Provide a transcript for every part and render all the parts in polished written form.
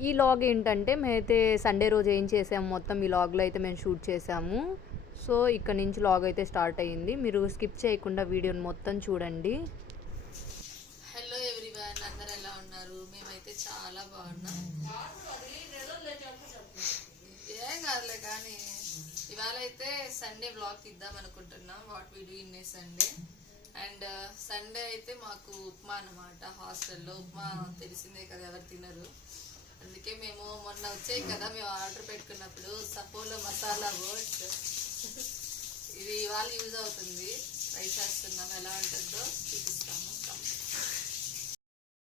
ఈ లాగ్ ఏంటంటే మేమైతే సండే రోజు ఏం చేసాము మొత్తం ఈ లాగ్లో అయితే మేము షూట్ చేసాము. సో ఇక్కడ నుంచి లాగ్ అయితే స్టార్ట్ అయ్యింది. మీరు స్కిప్ చేయకుండా వీడియోని మొత్తం చూడండి. హలో ఎవ్రీవన్, అందరు ఎలా ఉన్నారు? మేమైతే చాలా బాగున్నాం. ఏం కాదులే, కానీ ఇవాళ అయితే సండే బ్లాగ్ తీద్దాం అనుకుంటున్నాం. What we do in a Sunday. And Sunday అయితే మాకు ఉప్మా అన్నమాట. హాస్టల్లో ఉప్మా తెలిసిందే కదా, ఎవరు తినరు. అందుకే మేము మొన్న వచ్చాయి కదా, మేము ఆర్డర్ పెట్టుకున్నప్పుడు సపోలో మసాలా ఓట్స్ ఇది ఇవాళ యూజ్ అవుతుంది. ట్రై చేస్తున్నాం, ఎలా ఉంటుందో చూపిస్తాము.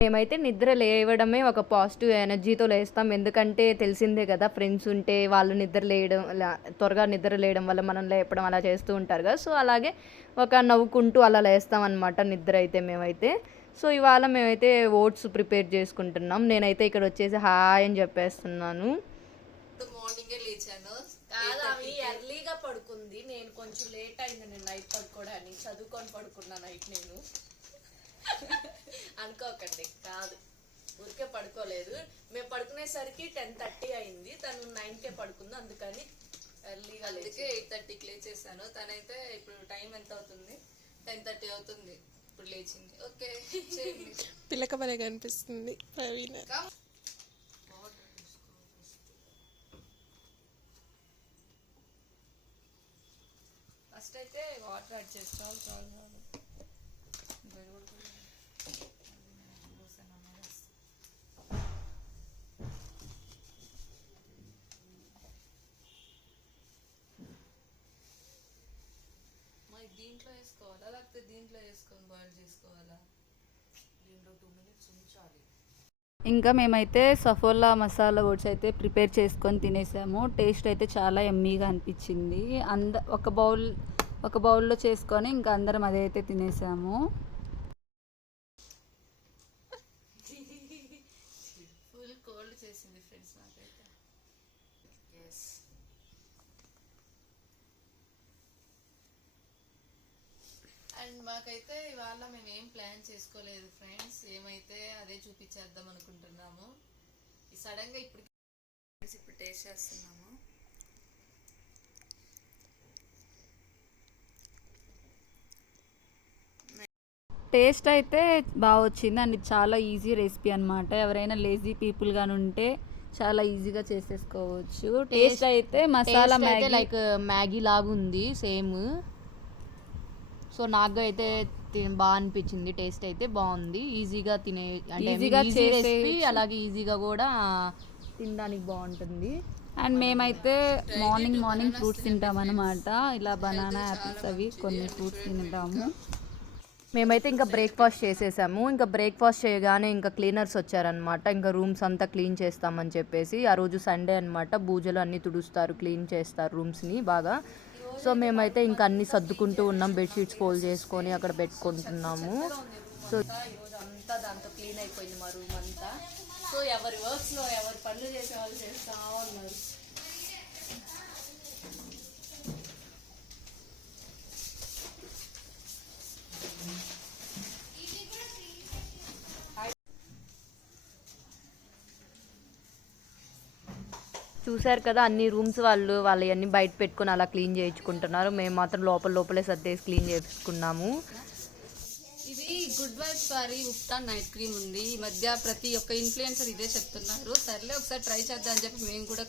మేమైతే నిద్ర లేవడమే ఒక పాజిటివ్ ఎనర్జీతో లేస్తాం. ఎందుకంటే తెలిసిందే కదా, ఫ్రెండ్స్ ఉంటే వాళ్ళు త్వరగా నిద్ర లేయడం వల్ల మనం లేపడం అలా చేస్తూ ఉంటారు కదా. సో అలాగే ఒక నవ్వుకుంటూ అలా లేస్తాం అనమాట నిద్ర అయితే మేమైతే. సో ఇవాళ మేమైతే ఓట్స్ ప్రిపేర్ చేసుకుంటున్నాం. నేనైతే ఇక్కడ వచ్చేసి హాయ్ అని చెప్పేస్తున్నాను. మార్నింగే లేచాను. కాదు, అవి ఎర్లీగా పడుకుంది. నేను కొంచెం లేట్ అయింది నేను నైట్ పడుకోవడానికి. చదువుకొని పడుకున్నా నైట్ నేను. అనుకోకండి, కాదు ఊరికే పడుకోలేదు. మేము పడుకునేసరికి 10:30 అయింది. తను 9కే పడుకుంది, అందుకని ఎర్లీగా. అందుకే 8:30కి లేచేసాను. తనైతే ఇప్పుడు టైం ఎంత అవుతుంది? 10:30 అవుతుంది. ఇప్పుడు లేచింది. ఓకే, పిల్లక భలే కనిపిస్తుంది ప్రవీణ. ఫస్ట్ అయితే వాటర్ యాడ్ చేసుకోవాలి. చాలు దీంట్లో వేసుకోవాలా, లేకపోతే దీంట్లో వేసుకొని బాయిల్ చేసుకోవాలా? దీంట్లో 2 minutes ఉంచాలి. ఇంకా మేమైతే సఫోలా మసాలా ఓట్స్ అయితే ప్రిపేర్ చేసుకొని తినేసాము. టేస్ట్ అయితే చాలా ఎమ్మీగా అనిపించింది. ఒక బౌల్లో చేసుకొని ఇంకా అందరం అదైతే తినేసాము. ఫుల్ కోల్డ్ చేసింది ఫ్రెండ్స్ నాకైతే. ఎస్, అండ్ మాకైతే ఇవాళ మేము ఏం ప్లాన్ చేసుకోలేదు ఫ్రెండ్స్. ఏమైతే అదే చూపించేద్దాం అనుకుంటున్నాము. సడన్గా ఇప్పుడు టేస్ట్ చేస్తున్నాము. టేస్ట్ అయితే బాగా వచ్చింది. అండ్ ఇది చాలా ఈజీ రెసిపీ అనమాట. ఎవరైనా లేజీ పీపుల్ గాని ఉంటే చాలా ఈజీగా చేసేసుకోవచ్చు. టేస్ట్ అయితే మసాలా మ్యాగీ లైక్ మ్యాగీ లాగా ఉంది సేమ్. సో నాకు అయితే బాగా అనిపించింది. టేస్ట్ అయితే బాగుంది. ఈజీగా రెసిపీ, అలాగే ఈజీగా కూడా తినడానికి బాగుంటుంది. అండ్ మేమైతే మార్నింగ్ ఫ్రూట్స్ తింటామన్నమాట. ఇలా బనానా, యాపిల్స్ అవి కొన్ని ఫ్రూట్స్ తింటాము. మేమైతే ఇంకా బ్రేక్ఫాస్ట్ చేసేసాము. ఇంకా బ్రేక్ఫాస్ట్ చేయగానే ఇంకా క్లీనర్స్ వచ్చారనమాట. ఇంకా రూమ్స్ అంతా క్లీన్ చేస్తామని చెప్పేసి. ఆ రోజు సండే అనమాట. బూజలు అన్నీ తుడుస్తారు, క్లీన్ చేస్తారు రూమ్స్ని బాగా. సో మేమైతే ఇంకా అన్నీ సర్దుకుంటూ ఉన్నాం. బెడ్షీట్స్ ఫోల్డ్ చేసుకొని అక్కడ పెట్టుకుంటున్నాము. సో ఈరోజు అంతా దాంతో క్లీన్ అయిపోయింది మా రూమ్ అంతా. సో ఎవరి వర్క్స్లో ఎవరు పనులు చేసే వాళ్ళు చేస్తూ ఉన్నారు. చూసారు కదా, అన్ని రూమ్స్ వాళ్ళవన్నీ బయట పెట్టుకొని అలా క్లీన్ చేయించుకుంటున్నారు. మేము మాత్రం లోపలే సర్దేసి క్లీన్ చేసుకున్నాము. ఇది గుడ్ వైబ్స్ వారి ఉప్టాన్ నైట్ క్రీమ్ ఉంది. ఈ మధ్య ప్రతి ఒక్క ఇన్ఫ్లుయెన్సర్ ఇదే చెప్తున్నారు. సర్లే ఒకసారి ట్రై చేద్దాం అని చెప్పి మేము కూడా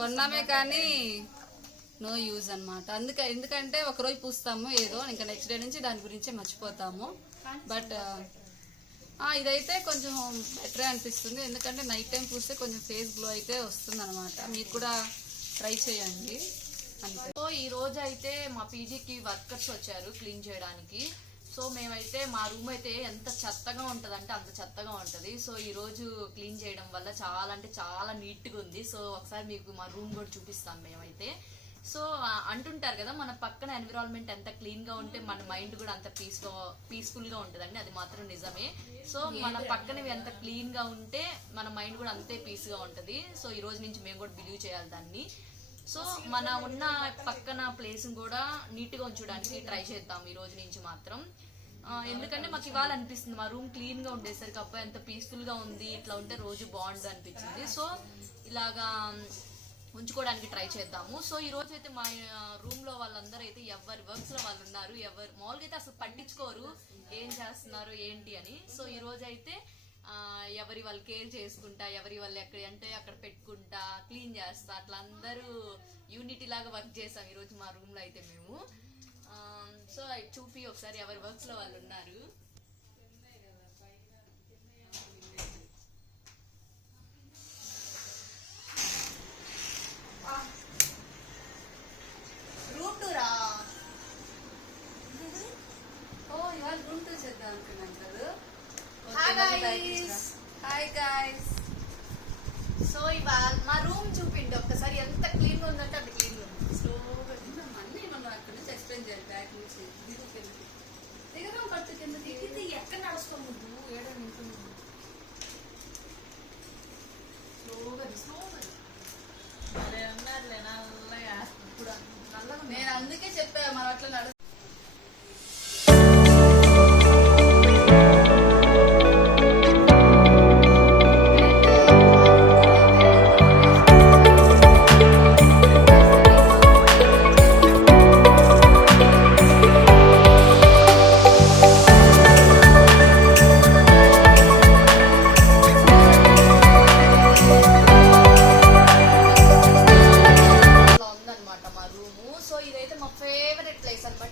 కొన్నామే కానీ నో యూజ్ అనమాట. ఎందుకంటే ఒకరోజు పూస్తాము ఏదో, ఇంకా నెక్స్ట్ డే నుంచి దాని గురించి మర్చిపోతాము. బట్ ఇదైతే కొంచెం బెటరే అనిపిస్తుంది. ఎందుకంటే నైట్ టైం పూస్తే కొంచెం ఫేస్ గ్లో అయితే వస్తుంది అనమాట. మీరు కూడా ట్రై చేయండి అంతే. సో ఈ రోజు అయితే మా పీజీకి వర్కర్స్ వచ్చారు క్లీన్ చేయడానికి. సో మేమైతే మా రూమ్ అయితే ఎంత చెత్తగా ఉంటుంది అంటే అంత చెత్తగా ఉంటుంది. సో ఈ రోజు క్లీన్ చేయడం వల్ల చాలా అంటే చాలా నీట్గా ఉంది. సో ఒకసారి మీకు మా రూమ్ కూడా చూపిస్తాం మేమైతే. సో అంటుంటారు కదా, మన పక్కన ఎన్విరాన్మెంట్ ఎంత క్లీన్గా ఉంటే మన మైండ్ కూడా అంత పీస్ఫుల్గా ఉంటుందండి. అది మాత్రం నిజమే. సో మన పక్కనవి ఎంత క్లీన్గా ఉంటే మన మైండ్ కూడా అంతే పీస్గా ఉంటుంది. సో ఈ రోజు నుంచి మేము కూడా బిలీవ్ చేయాలి దాన్ని. సో మన ఉన్న పక్కన ప్లేస్ని కూడా నీట్గా ఉంచడానికి ట్రై చేద్దాం ఈ రోజు నుంచి మాత్రం. ఎందుకంటే మాకు ఇవాళ అనిపిస్తుంది మా రూమ్ క్లీన్ గా ఉండేసరికి అబ్బాయి ఎంత పీస్ఫుల్ గా ఉంది, ఇట్లా ఉంటే రోజు బాగుంది అనిపించింది. సో ఇలాగా ఉంచుకోవడానికి ట్రై చేద్దాము. సో ఈ రోజు అయితే మా రూమ్ లో వాళ్ళందరూ అయితే ఎవరి వర్క్స్ లో వాళ్ళు ఉన్నారు. ఎవరు మామూలుగా అయితే అసలు పట్టించుకోరు ఏం చేస్తున్నారు ఏంటి అని. సో ఈ రోజు అయితే ఎవరి వాళ్ళు కేర్ చేసుకుంటా, ఎవరి వాళ్ళు ఎక్కడ అంటే అక్కడ పెట్టుకుంటా, క్లీన్ చేస్తా, అట్లా అందరూ యూనిటీ లాగా వర్క్ చేసాం ఈ రోజు మా రూమ్ లో అయితే మేము. సో చూపి ఒకసారి ఎవరి వర్క్స్ లో వాళ్ళు ఉన్నారు. రూమ్ టూరా? ఓ ఇవాళ రూమ్ టూర్ చేద్దాం అనుకున్నాం కదా. Hi guys. సో ఇవాళ మా రూమ్ చూపిండి ఒక్కసారి, ఎంత క్లీన్ గా ఉందంటే అంత క్లీన్ గా ఉంది. స్లోగా అన్నీ మనం అక్కడ నుంచి ఎక్స్ప్లెయిన్ చేయాలి. బ్యాక్ నుంచి దిగదాం, పట్టు కింద దిగి ఎక్కడ నడుస్తాము ఏడో నింటుంది. స్లోగా నేను అందుకే చెప్పా మనం అట్లా నడు.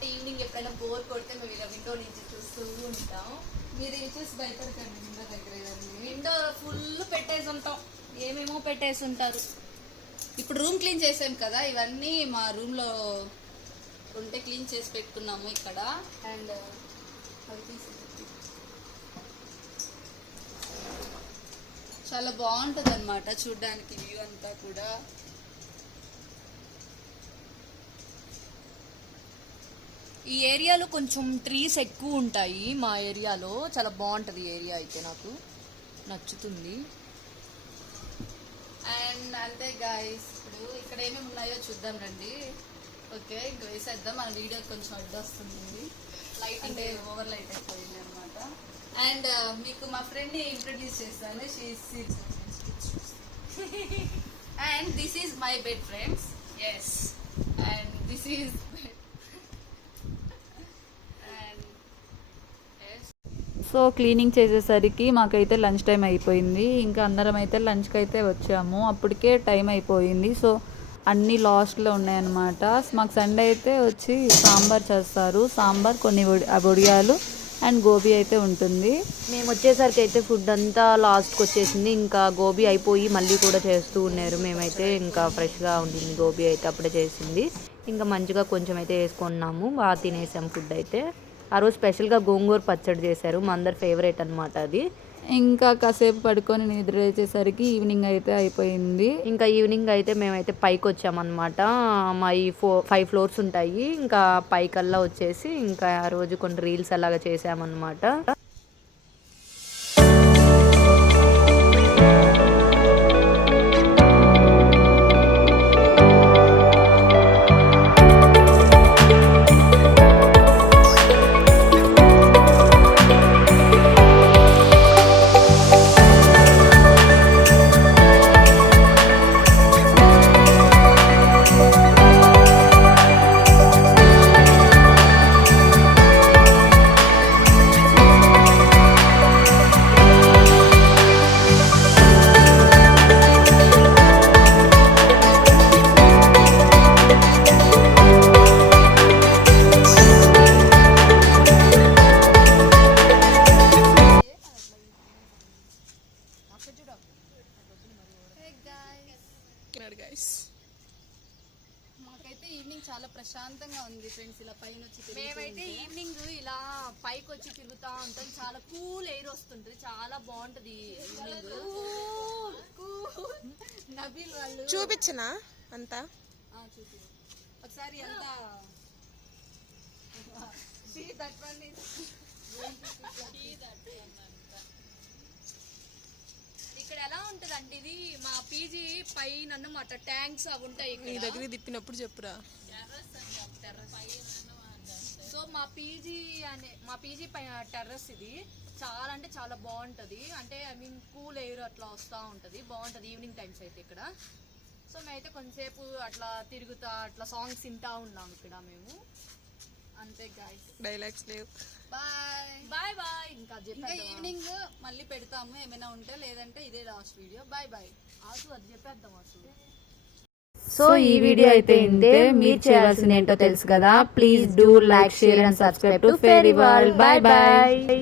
ఈవినింగ్ ఎప్పుడైనా బోర్ కొడితే మేము ఇలా విండో నుంచి చూస్తూ ఉంటాం. మీరు ఇవి చూసి భయపడకండి. విండో దగ్గర విండో ఫుల్ పెట్టేసి ఉంటాం, ఏమేమో పెట్టేసి ఉంటారు. ఇప్పుడు రూమ్ క్లీన్ చేసాం కదా, ఇవన్నీ మా రూమ్ లో ఉంటే క్లీన్ చేసి పెట్టుకున్నాము ఇక్కడ. అండ్ అవి తీసి చాలా బాగుంటుంది అనమాట చూడ్డానికి వ్యూ అంతా కూడా. ఈ ఏరియాలో కొంచెం ట్రీస్ ఎక్కువ ఉంటాయి. మా ఏరియాలో చాలా బాగుంటుంది ఏరియా అయితే, నాకు నచ్చుతుంది. అండ్ అంతే గాయస్, ఇప్పుడు ఇక్కడ ఏమేమి ఉన్నాయో చూద్దాం రండి. ఓకే ఇంకా వేసేద్దాం. మన వీడియో కొంచెం అడ్డొస్తుంది, లైట్ అంటే ఓవర్ లైట్ అయిపోయింది అనమాట. అండ్ మీకు మా ఫ్రెండ్ని ఇంట్రడ్యూస్ చేస్తాను. And this is my bed friends. Yes, and this is so cleaning చేసేసరికి మాకైతే లంచ్ టైం అయిపోయింది. ఇంకా అందరం అయితే లంచ్కి అయితే వచ్చాము, అప్పటికే టైం అయిపోయింది. సో అన్నీ లాస్ట్లో ఉన్నాయన్నమాట. మాకు సండే అయితే వచ్చి సాంబార్ చేస్తారు, సాంబార్, కొన్ని వడియాలు అండ్ గోబీ అయితే ఉంటుంది. మేము వచ్చేసరికి అయితే ఫుడ్ అంతా లాస్ట్కి వచ్చేసింది. ఇంకా గోబీ అయిపోయి మళ్ళీ కూడా చేస్తూ ఉన్నారు. మేమైతే ఇంకా ఫ్రెష్గా ఉండింది గోబీ అయితే అప్పుడే చేసింది. ఇంకా మంచిగా కొంచెం అయితే వేసుకున్నాము, బాగా తినేసాం ఫుడ్ అయితే. ఆ రోజు స్పెషల్గా గోంగూర పచ్చడి చేశారు, మా అందరి ఫేవరెట్ అనమాట అది. ఇంకా కాసేపు పడుకొని నిద్ర లేచేసరికి ఈవినింగ్ అయితే అయిపోయింది. ఇంకా ఈవినింగ్ అయితే మేమైతే పైకి వచ్చామన్నమాట. మా ఈ 5 ఫ్లోర్స్ ఉంటాయి. ఇంకా పైకల్లా వచ్చేసి ఇంకా ఆ రోజు కొన్ని రీల్స్ అలాగా చేసామన్నమాట. మాకైతే ఈవినింగ్ చాలా ప్రశాంతంగా ఉంది ఫ్రెండ్స్. ఇలా పైన వచ్చి మేమైతే ఈవినింగ్ ఇలా పైకి వచ్చి తిరుగుతా ఉంటాం. చాలా కూల్ ఎయిర్ వస్తుంటది, చాలా బాగుంటది. నబీల్ వాళ్ళు చూపించనా అంతా చూపి ఒకసారి అంతా ఇక్కడ ఎలా ఉంటది అంటే, ఇది మా పీజీ పైన అన్నమాట, ట్యాంక్స్ అవి ఉంటాయి. నీ దగ్గర తిప్పినప్పుడు చెప్పురా. సో మా పీజీ టెర్రస్ ఇది చాలా అంటే చాలా బాగుంటుంది. అంటే ఐ మీన్ కూల్ ఎయిర్ అట్లా వస్తూ ఉంటుంది, బాగుంటుంది ఈవినింగ్ టైమ్స్ అయితే ఇక్కడ. సో మేమైతే కొంతసేపు అట్లా తిరుగుతా అట్లా సాంగ్స్ వింటా ఉన్నాం ఇక్కడ మేము. అంతే గాయ్స్, డైలాగ్స్ లేవు. Bye bye bye. ఇంకా ఈవినింగ్ మళ్ళీ పెడతాము ఏమైనా ఉంటే, లేదంటే ఇదే లాస్ట్ వీడియో. Bye bye. అది చెప్పేద్దాం అసలు. సో ఈ వీడియో అయితే ఇంతే. మీరు చేయాల్సింది ఏంటో తెలుసు కదా. Please do like, share and subscribe to Fairy World. Bye bye.